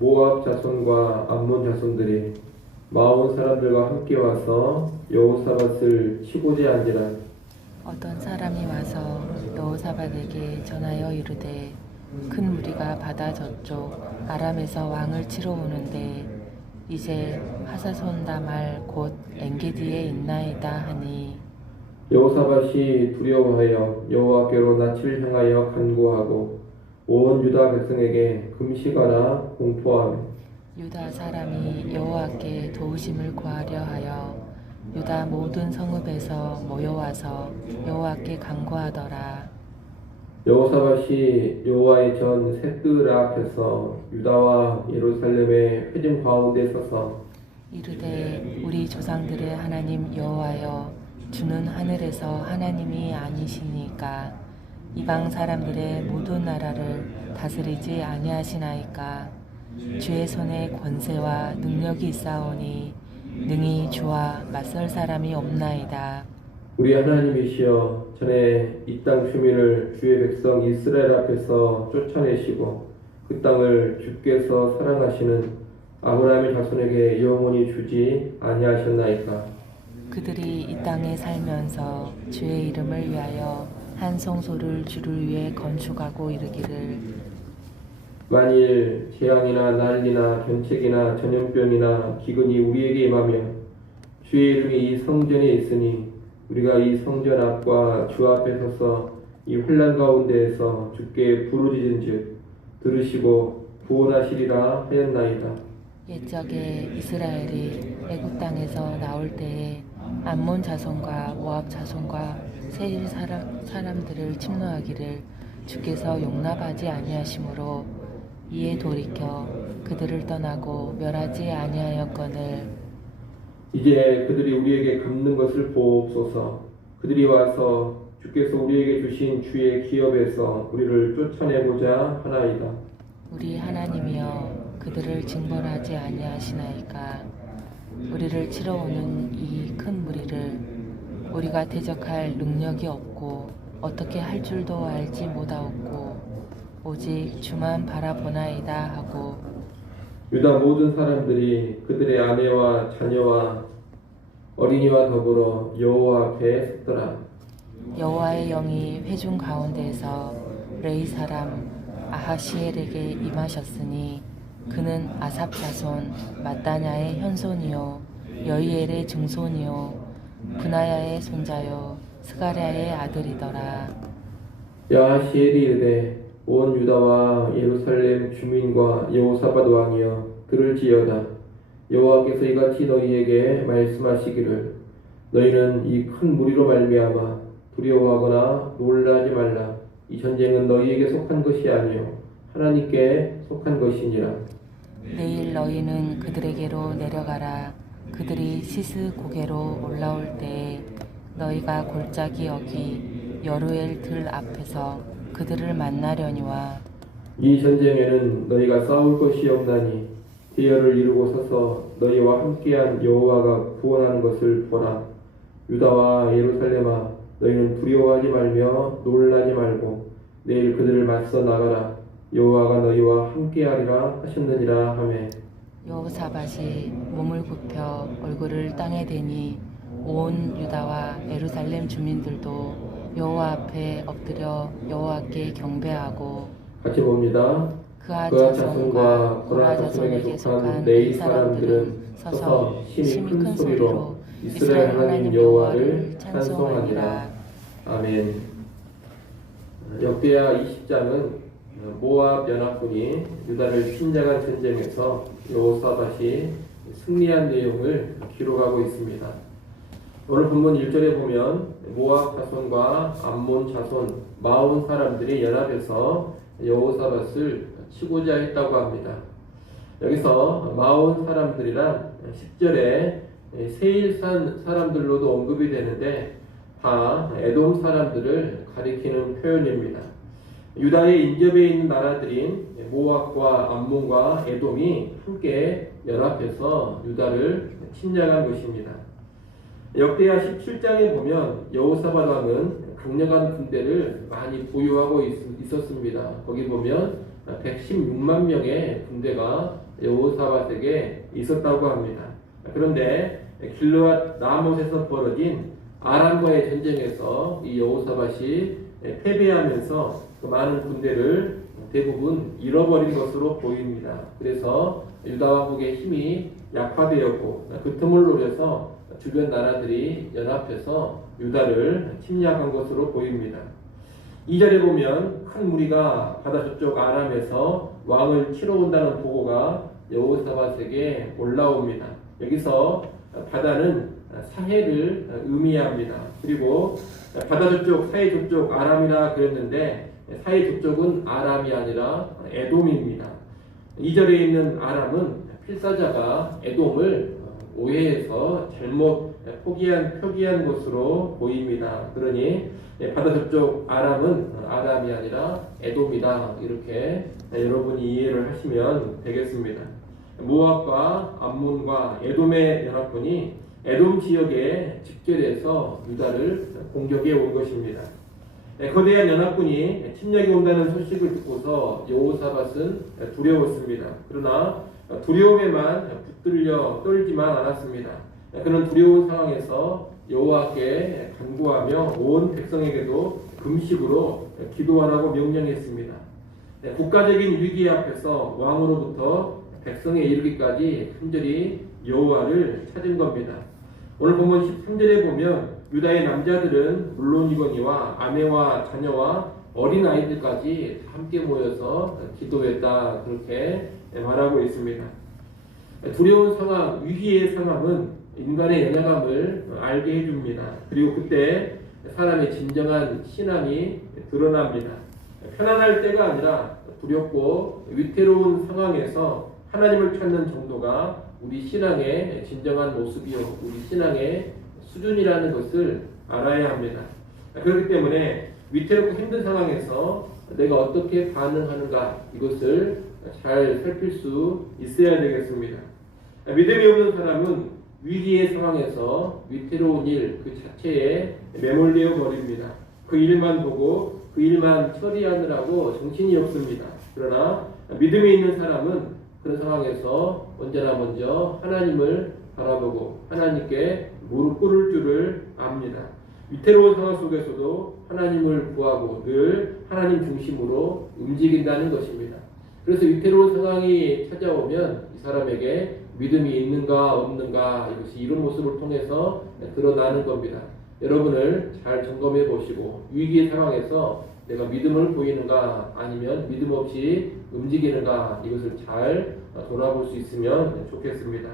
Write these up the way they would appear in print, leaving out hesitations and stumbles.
모압 자손과 암몬 자손들이 마온 사람들과 함께 와서 여호사밧을 치고자 한지라. 어떤 사람이 와서 여호사밧에게 전하여 이르되 큰 무리가 바다 저쪽 아람에서 왕을 치러 오는데 이제 하사손 다말 곧 엔게디에 있나이다 하니 여호사밧이 두려워하여 여호와께로 낯을 향하여 간구하고 온 유다 백성에게 금식하라 공포하며 유다 사람이 여호와께 도우심을 구하려 하여 유다 모든 성읍에서 모여와서 여호와께 간구하더라. 여호사밧이 여호와의 전 셋들 앞에서 유다와 예루살렘의 회중 가운데 서서 이르되 우리 조상들의 하나님 여호와여 주는 하늘에서 하나님이 아니시니까 이방 사람들의 모든 나라를 다스리지 아니하시나이까 주의 손에 권세와 능력이 있사오니 능히 주와 맞설 사람이 없나이다. 우리 하나님이시여 전에 이 땅 주민을 주의 백성 이스라엘 앞에서 쫓아내시고 그 땅을 주께서 사랑하시는 아브라함의 자손에게 영원히 주지 아니하셨나이까. 그들이 이 땅에 살면서 주의 이름을 위하여 한 성소를 주를 위해 건축하고 이르기를 만일 재앙이나 난리나 견책이나 전염병이나 기근이 우리에게 임하며 주의 이름이 이 성전에 있으니 우리가 이 성전 앞과 주 앞에 서서 이 환난 가운데에서 주께 부르짖은즉 들으시고 구원하시리라 하였나이다. 옛적에 이스라엘이 애굽 땅에서 나올 때에 암몬 자손과 모압 자손과 세일 사람들을 침노하기를 주께서 용납하지 아니하시므로 이에 돌이켜 그들을 떠나고 멸하지 아니하였거늘 이제 그들이 우리에게 갚는 것을 보옵소서. 그들이 와서 주께서 우리에게 주신 주의 기업에서 우리를 쫓아내고자 하나이다. 우리 하나님이여 그들을 징벌하지 아니하시나이까 우리를 치러 오는 이 큰 무리를 우리가 대적할 능력이 없고 어떻게 할 줄도 알지 못하옵고 오직 주만 바라보나이다 하고 유다 모든 사람들이 그들의 아내와 자녀와 어린이와 더불어 여호와 앞에 섰더라. 여호와의 영이 회중 가운데에서 레이 사람 아하시엘에게 임하셨으니 그는 아삽 자손 마따냐의 현손이요 여이엘의 증손이요 분하야의 손자요 스가랴의 아들이더라. 야하시엘이 이르되 온 유다와 예루살렘 주민과 여호사밧 왕이여 들을지어다. 여호와께서 이같이 너희에게 말씀하시기를 너희는 이 큰 무리로 말미암아 두려워하거나 놀라지 말라. 이 전쟁은 너희에게 속한 것이 아니요 하나님께 속한 것이니라. 내일 너희는 그들에게로 내려가라. 그들이 시스 고개로 올라올 때에 너희가 골짜기 어기 여루엘 들 앞에서 그들을 만나려니와 이 전쟁에는 너희가 싸울 것이 없나니 대열을 이루고 서서 너희와 함께한 여호와가 구원하는 것을 보라. 유다와 예루살렘아 너희는 두려워하지 말며 놀라지 말고 내일 그들을 맞서 나가라. 여호와가 너희와 함께하리라 하셨느니라 하매 여호사밧이 몸을 굽혀 얼굴을 땅에 대니 온 유다와 예루살렘 주민들도 여호와 앞에 엎드려 여호와께 경배하고 같이 봅니다. 그아 그아 자손과 자손과 고라 고라 자손에게 자손에게 속한 속한 레위 이 사람들은 서서 심히 큰 소리로 이스라엘 하나님 여호와를 찬송하니라. 아멘. 역대하 20장은 모압 연합군이 유다를 침략한 전쟁에서 여호사밧이 승리한 내용을 기록하고 있습니다. 오늘 본문 1절에 보면 모압 자손과 암몬 자손 40 사람들이 연합해서 여호사밧을 치고자 했다고 합니다. 여기서 40 사람들이란 10절에 세일산 사람들로도 언급이 되는데 다 에돔 사람들을 가리키는 표현입니다. 유다의 인접해 있는 나라들인 모압과 암몬과 에돔이 함께 연합해서 유다를 침략한 것입니다. 역대하 17장에 보면 여호사밧 왕은 강력한 군대를 많이 보유하고 있었습니다. 거기 보면 116만 명의 군대가 여호사밧에게 있었다고 합니다. 그런데 길르앗 라못에서 벌어진 아람과의 전쟁에서 이 여호사밧이 패배하면서 그 많은 군대를 대부분 잃어버린 것으로 보입니다. 그래서 유다 왕국의 힘이 약화되었고 그 틈을 노려서 주변 나라들이 연합해서 유다를 침략한 것으로 보입니다. 2절에 보면 큰 무리가 바다 저쪽 아람에서 왕을 치러 온다는 보고가 여호사밧에게 올라옵니다. 여기서 바다는 사해를 의미합니다. 그리고 바다 저쪽, 사해 저쪽 아람이라 그랬는데 사해 저쪽은 아람이 아니라 에돔입니다. 2절에 있는 아람은 필사자가 에돔을 오해해서 잘못 표기한 것으로 보입니다. 그러니 바다 저쪽 아람은 아람이 아니라 에돔이다. 이렇게 여러분이 이해를 하시면 되겠습니다. 모압과 암몬과 에돔의 연합군이 에돔 지역에 집결해서 유다를 공격해 온 것입니다. 거대한 연합군이 침략해 온다는 소식을 듣고서 여호사밧은 두려웠습니다. 그러나 두려움에만 붙들려 떨지만 않았습니다. 그런 두려운 상황에서 여호와께 간구하며 온 백성에게도 금식으로 기도하라고 명령했습니다. 국가적인 위기 앞에서 왕으로부터 백성에 이르기까지 간절히 여호와를 찾은 겁니다. 오늘 본문 13절에 보면 유다의 남자들은 물론이거니와 아내와 자녀와 어린 아이들까지 함께 모여서 기도했다. 그렇게 말하고 있습니다. 두려운 상황, 위기의 상황은 인간의 연약함을 알게 해줍니다. 그리고 그때 사람의 진정한 신앙이 드러납니다. 편안할 때가 아니라 두렵고 위태로운 상황에서 하나님을 찾는 정도가 우리 신앙의 진정한 모습이요, 우리 신앙의 수준이라는 것을 알아야 합니다. 그렇기 때문에 위태롭고 힘든 상황에서 내가 어떻게 반응하는가, 이것을 잘 살필 수 있어야 되겠습니다. 믿음이 없는 사람은 위기의 상황에서 위태로운 일 그 자체에 매몰되어 버립니다. 그 일만 보고 그 일만 처리하느라고 정신이 없습니다. 그러나 믿음이 있는 사람은 그런 상황에서 언제나 먼저 하나님을 바라보고 하나님께 무릎 꿇을 줄을 압니다. 위태로운 상황 속에서도 하나님을 구하고 늘 하나님 중심으로 움직인다는 것입니다. 그래서 위태로운 상황이 찾아오면 이 사람에게 믿음이 있는가 없는가, 이것이 이런 모습을 통해서 드러나는 겁니다. 여러분을 잘 점검해 보시고 위기의 상황에서 내가 믿음을 보이는가 아니면 믿음 없이 움직이는가, 이것을 잘 돌아볼 수 있으면 좋겠습니다.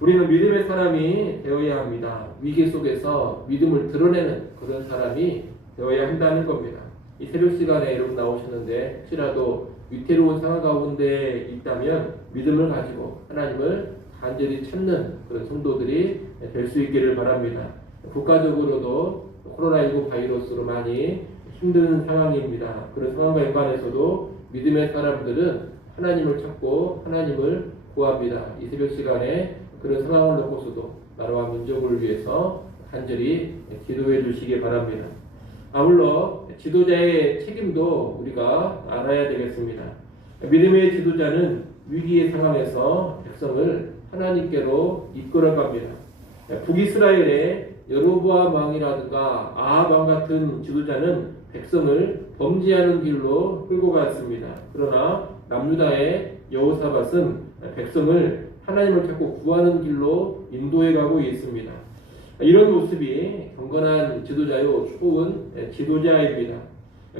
우리는 믿음의 사람이 되어야 합니다. 위기 속에서 믿음을 드러내는 그런 사람이 되어야 한다는 겁니다. 이 새벽 시간에 여러분 나오셨는데 혹시라도 위태로운 상황 가운데 있다면 믿음을 가지고 하나님을 간절히 찾는 그런 성도들이 될 수 있기를 바랍니다. 국가적으로도 코로나19 바이러스로 많이 힘든 상황입니다. 그런 상황과 연관해서도 믿음의 사람들은 하나님을 찾고 하나님을 구합니다. 이 새벽 시간에 그런 상황을 놓고서도 나라와 민족을 위해서 간절히 기도해 주시기 바랍니다. 아울러 지도자의 책임도 우리가 알아야 되겠습니다. 믿음의 지도자는 위기의 상황에서 백성을 하나님께로 이끌어갑니다. 북이스라엘의 여로보암 왕이라든가 아합 왕 같은 지도자는 백성을 범죄하는 길로 끌고 갔습니다. 그러나 남유다의 여호사밧은 백성을 하나님을 찾고 구하는 길로 인도해 가고 있습니다. 이런 모습이 경건한 지도자요, 좋은 지도자입니다.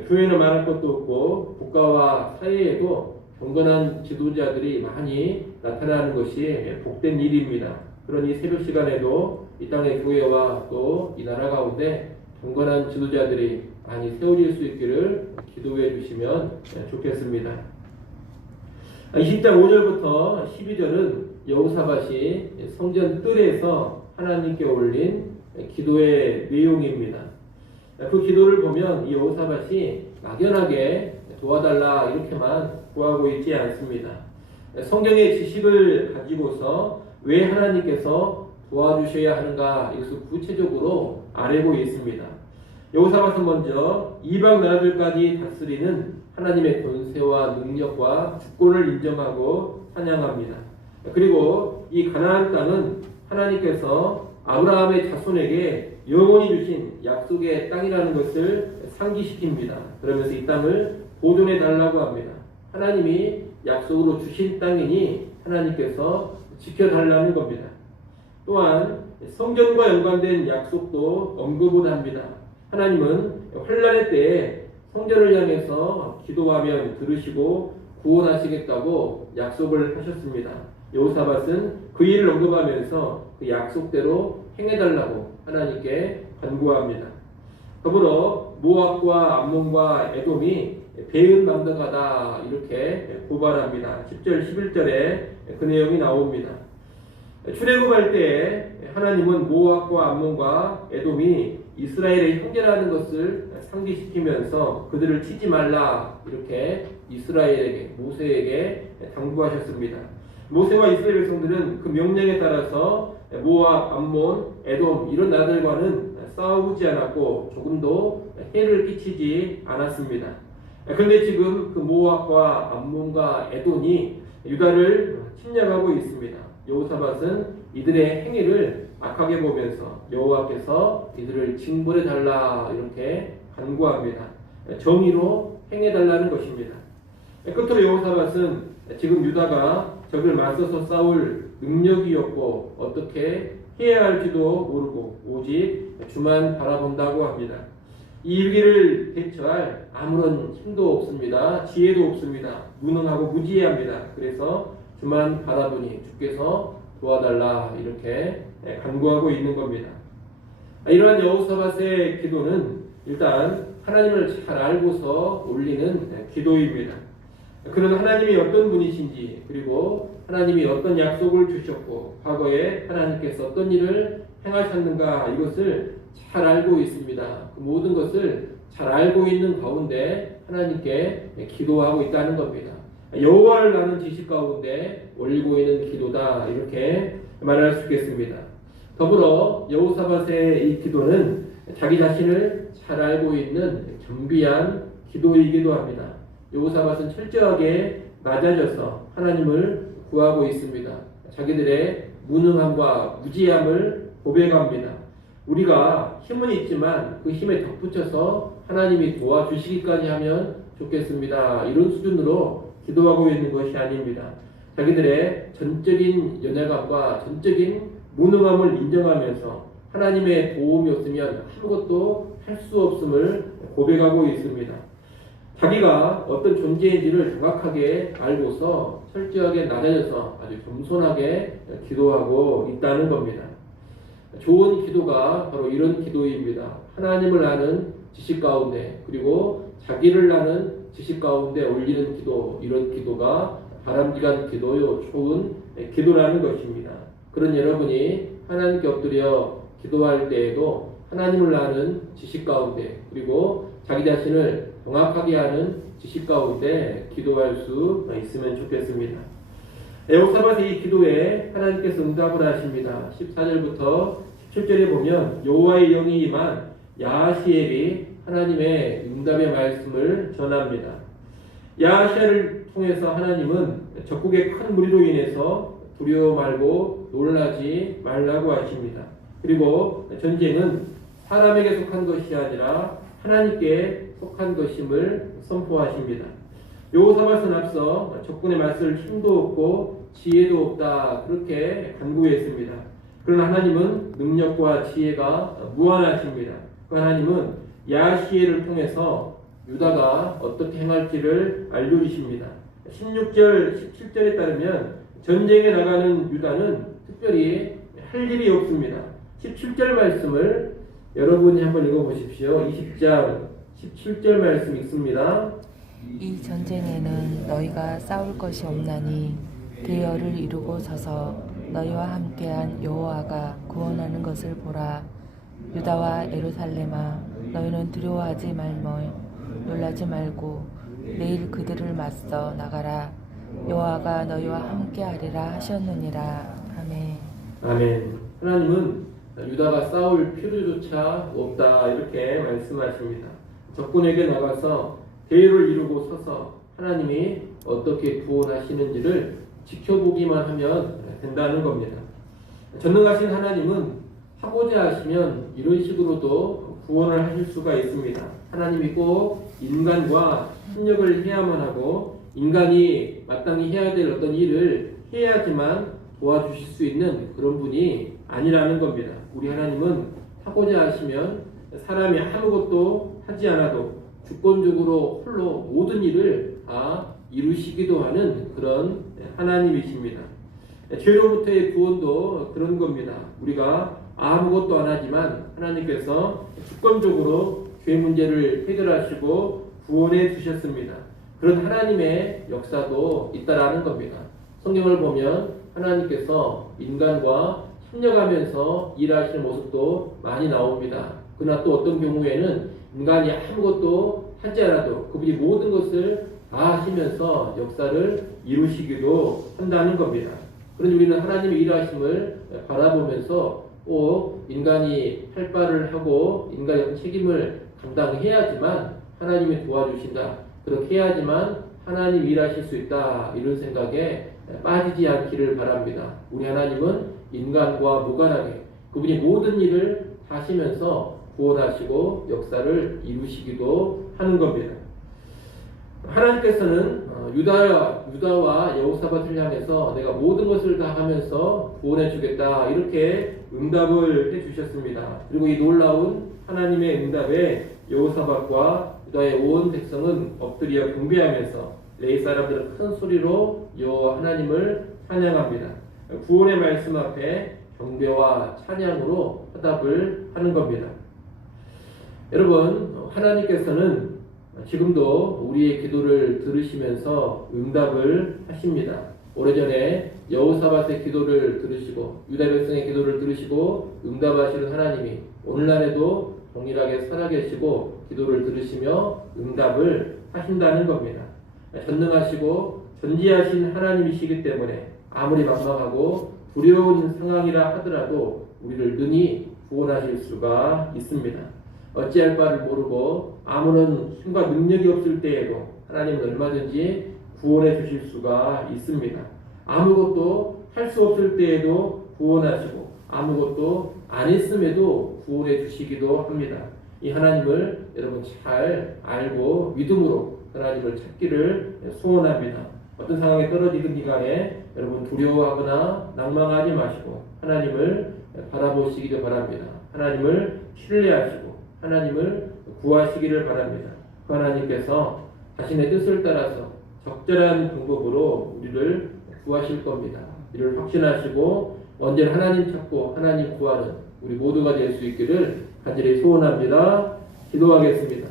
교회는 말할 것도 없고 국가와 사회에도 경건한 지도자들이 많이 나타나는 것이 복된 일입니다. 그러니 새벽 시간에도 이 땅의 교회와 또 이 나라 가운데 경건한 지도자들이 많이 세워질 수 있기를 기도해 주시면 좋겠습니다. 20장 5절부터 12절은 여호사밧이 성전 뜰에서 하나님께 올린 기도의 내용입니다. 그 기도를 보면 이 여호사밧이 막연하게 도와달라 이렇게만 구하고 있지 않습니다. 성경의 지식을 가지고서 왜 하나님께서 도와주셔야 하는가, 이것을 구체적으로 아뢰고 있습니다. 여호사밧은 먼저 이방 나라들까지 다스리는 하나님의 권세와 능력과 주권을 인정하고 찬양합니다. 그리고 이 가나안 땅은 하나님께서 아브라함의 자손에게 영원히 주신 약속의 땅이라는 것을 상기시킵니다. 그러면서 이 땅을 보존해 달라고 합니다. 하나님이 약속으로 주신 땅이니 하나님께서 지켜달라는 겁니다. 또한 성전과 연관된 약속도 언급을 합니다. 하나님은 환난의 때에 성전을 향해서 기도하면 들으시고 구원하시겠다고 약속을 하셨습니다. 여호사밧은 그 일을 언급하면서 그 약속대로 행해달라고 하나님께 간구합니다. 더불어 모압과 암몬과 에돔이 배은망덕하다 이렇게 고발합니다. 10절 11절에 그 내용이 나옵니다. 출애굽할 때 하나님은 모압과 암몬과 에돔이 이스라엘의 형제라는 것을 상기시키면서 그들을 치지 말라 이렇게 이스라엘에게 모세에게 당부하셨습니다. 모세와 이스라엘 백성들은 그 명령에 따라서 모압, 암몬, 에돔 이런 나라들과는 싸우지 않았고 조금도 해를 끼치지 않았습니다. 그런데 지금 그 모압과 암몬과 에돔이 유다를 침략하고 있습니다. 여호사밧은 이들의 행위를 악하게 보면서 여호와께서 이들을 징벌해 달라 이렇게 간구합니다. 정의로 행해 달라는 것입니다. 끝으로 여호사밧은 지금 유다가 적을 맞서서 싸울 능력이 없고 어떻게 해야 할지도 모르고 오직 주만 바라본다고 합니다. 이 위기를 대처할 아무런 힘도 없습니다. 지혜도 없습니다. 무능하고 무지해합니다. 그래서 주만 바라보니 주께서 도와달라 이렇게 간구하고 있는 겁니다. 이러한 여호사밧의 기도는 일단 하나님을 잘 알고서 올리는 기도입니다. 그는 하나님이 어떤 분이신지 그리고 하나님이 어떤 약속을 주셨고 과거에 하나님께서 어떤 일을 행하셨는가 이것을 잘 알고 있습니다. 그 모든 것을 잘 알고 있는 가운데 하나님께 기도하고 있다는 겁니다. 여호와를 아는 지식 가운데 올리고 있는 기도다 이렇게 말할 수 있겠습니다. 더불어 여호사밧의 이 기도는 자기 자신을 잘 알고 있는 겸비한 기도이기도 합니다. 여호사밧은 철저하게 낮아져서 하나님을 구하고 있습니다. 자기들의 무능함과 무지함을 고백합니다. 우리가 힘은 있지만 그 힘에 덧붙여서 하나님이 도와주시기까지 하면 좋겠습니다. 이런 수준으로 기도하고 있는 것이 아닙니다. 자기들의 전적인 연약함과 전적인 무능함을 인정하면서 하나님의 도움이 없으면 아무것도 할 수 없음을 고백하고 있습니다. 자기가 어떤 존재인지를 정확하게 알고서 철저하게 낮아져서 아주 겸손하게 기도하고 있다는 겁니다. 좋은 기도가 바로 이런 기도입니다. 하나님을 아는 지식 가운데 그리고 자기를 아는 지식 가운데 올리는 기도, 이런 기도가 바람직한 기도요, 좋은 기도라는 것입니다. 그런 여러분이 하나님께 엎드려 기도할 때에도 하나님을 아는 지식 가운데 그리고 자기 자신을 정확하게 아는 지식 가운데 기도할 수 있으면 좋겠습니다. 여호사밧의 이 기도에 하나님께서 응답을 하십니다. 14절부터 17절에 보면 여호와의 영이 임한 야하시엘이 하나님의 응답의 말씀을 전합니다. 야하시엘을 통해서 하나님은 적국의 큰 무리로 인해서 두려워 말고 놀라지 말라고 하십니다. 그리고 전쟁은 사람에게 속한 것이 아니라 하나님께 속한 것임을 선포하십니다. 여호사밧은 앞서 적군의 맞설 힘도 없고 지혜도 없다 그렇게 간구했습니다. 그러나 하나님은 능력과 지혜가 무한하십니다. 그 하나님은 야하시엘을 통해서 유다가 어떻게 행할지를 알려주십니다. 16절, 17절에 따르면 전쟁에 나가는 유다는 특별히 할 일이 없습니다. 17절 말씀을 여러분이 한번 읽어보십시오. 20장 17절 말씀 읽습니다. 이 전쟁에는 너희가 싸울 것이 없나니 대열을 이루고 서서 너희와 함께한 여호와가 구원하는 것을 보라. 유다와 예루살렘아 너희는 두려워하지 말며 놀라지 말고 내일 그들을 맞서 나가라. 여호와가 너희와 함께하리라 하셨느니라. 아멘. 아멘. 하나님은 유다가 싸울 필요조차 없다 이렇게 말씀하십니다. 적군에게 나가서 대열을 이루고 서서 하나님이 어떻게 구원하시는지를 지켜보기만 하면 된다는 겁니다. 전능하신 하나님은 하고자 하시면 이런 식으로도 구원을 하실 수가 있습니다. 하나님이 꼭 인간과 협력을 해야만 하고 인간이 마땅히 해야 될 어떤 일을 해야지만 도와주실 수 있는 그런 분이 아니라는 겁니다. 우리 하나님은 하고자 하시면 사람이 아무것도 하지 않아도 주권적으로 홀로 모든 일을 다 이루시기도 하는 그런 하나님이십니다. 죄로부터의 구원도 그런 겁니다. 우리가 아무것도 안 하지만 하나님께서 주권적으로 죄 문제를 해결하시고 구원해 주셨습니다. 그런 하나님의 역사도 있다라는 겁니다. 성경을 보면 하나님께서 인간과 협력하면서 일하시는 모습도 많이 나옵니다. 그러나 또 어떤 경우에는 인간이 아무것도 하지 않아도 그분이 모든 것을 다 하시면서 역사를 이루시기도 한다는 겁니다. 그러니 우리는 하나님의 일하심을 바라보면서 꼭 인간이 할 바를 하고 인간의 책임을 감당해야지만 하나님이 도와주신다. 그렇게 해야지만 하나님 일하실 수 있다. 이런 생각에 빠지지 않기를 바랍니다. 우리 하나님은 인간과 무관하게 그분이 모든 일을 하시면서 구원하시고 역사를 이루시기도 하는 겁니다. 하나님께서는 유다와 여호사밧을 향해서 내가 모든 것을 다 하면서 구원해 주겠다 이렇게 응답을 해 주셨습니다. 그리고 이 놀라운 하나님의 응답에 여호사밧과 유다의 온 백성은 엎드려 경배하면서 레위 사람들은 큰 소리로 여호와 하나님을 찬양합니다. 구원의 말씀 앞에 경배와 찬양으로 화답을 하는 겁니다. 여러분, 하나님께서는 지금도 우리의 기도를 들으시면서 응답을 하십니다. 오래전에 여호사밧의 기도를 들으시고 유다 백성의 기도를 들으시고 응답하시는 하나님이 오늘날에도 동일하게 살아계시고 기도를 들으시며 응답을 하신다는 겁니다. 전능하시고 전지하신 하나님이시기 때문에 아무리 막막하고 두려운 상황이라 하더라도 우리를 능히 구원하실 수가 있습니다. 어찌할 바를 모르고 아무런 힘과 능력이 없을 때에도 하나님은 얼마든지 구원해 주실 수가 있습니다. 아무것도 할 수 없을 때에도 구원하시고 아무것도 안 했음에도 구원해 주시기도 합니다. 이 하나님을 여러분 잘 알고 믿음으로 하나님을 찾기를 소원합니다. 어떤 상황에 떨어지든 간에 여러분 두려워하거나 낭망하지 마시고 하나님을 바라보시기를 바랍니다. 하나님을 신뢰하시고 하나님을 구하시기를 바랍니다. 그 하나님께서 자신의 뜻을 따라서 적절한 방법으로 우리를 구하실 겁니다. 이를 확신하시고 언제나 하나님 찾고 하나님 구하는 우리 모두가 될 수 있기를 간절히 소원합니다. 기도하겠습니다.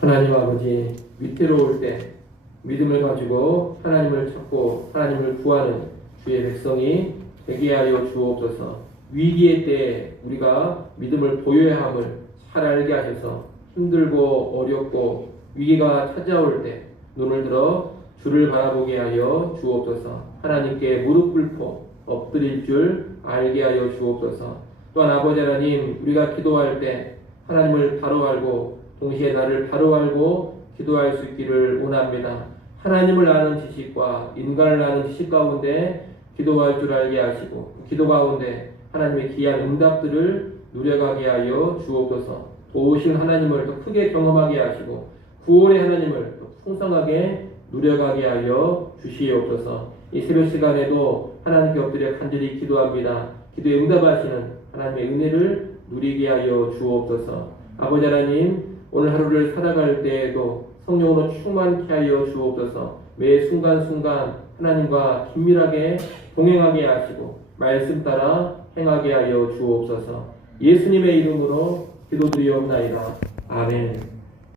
하나님 아버지, 위태로울 때 믿음을 가지고 하나님을 찾고 하나님을 구하는 주의 백성이 되게 하여 주옵소서. 위기의 때에 우리가 믿음을 보여야 함을 잘 알게 하셔서 힘들고 어렵고 위기가 찾아올 때 눈을 들어 주를 바라보게 하여 주옵소서. 하나님께 무릎 꿇고 엎드릴 줄 알게 하여 주옵소서. 또한 아버지 하나님, 우리가 기도할 때 하나님을 바로 알고 동시에 나를 바로 알고 기도할 수 있기를 원합니다. 하나님을 아는 지식과 인간을 아는 지식 가운데 기도할 줄 알게 하시고 기도 가운데 하나님의 귀한 응답들을 누려가게 하여 주옵소서. 도우신 하나님을 더 크게 경험하게 하시고 구원의 하나님을 더 풍성하게 누려가게 하여 주시옵소서. 이 새벽 시간에도 하나님께 엎드려 간절히 기도합니다. 기도에 응답하시는 하나님의 은혜를 누리게 하여 주옵소서. 아버지 하나님, 오늘 하루를 살아갈 때에도 성령으로 충만케 하여 주옵소서. 매 순간순간 하나님과 긴밀하게 동행하게 하시고 말씀 따라 행하게 하여 주옵소서. 예수님의 이름으로 기도드리옵나이다. 아멘.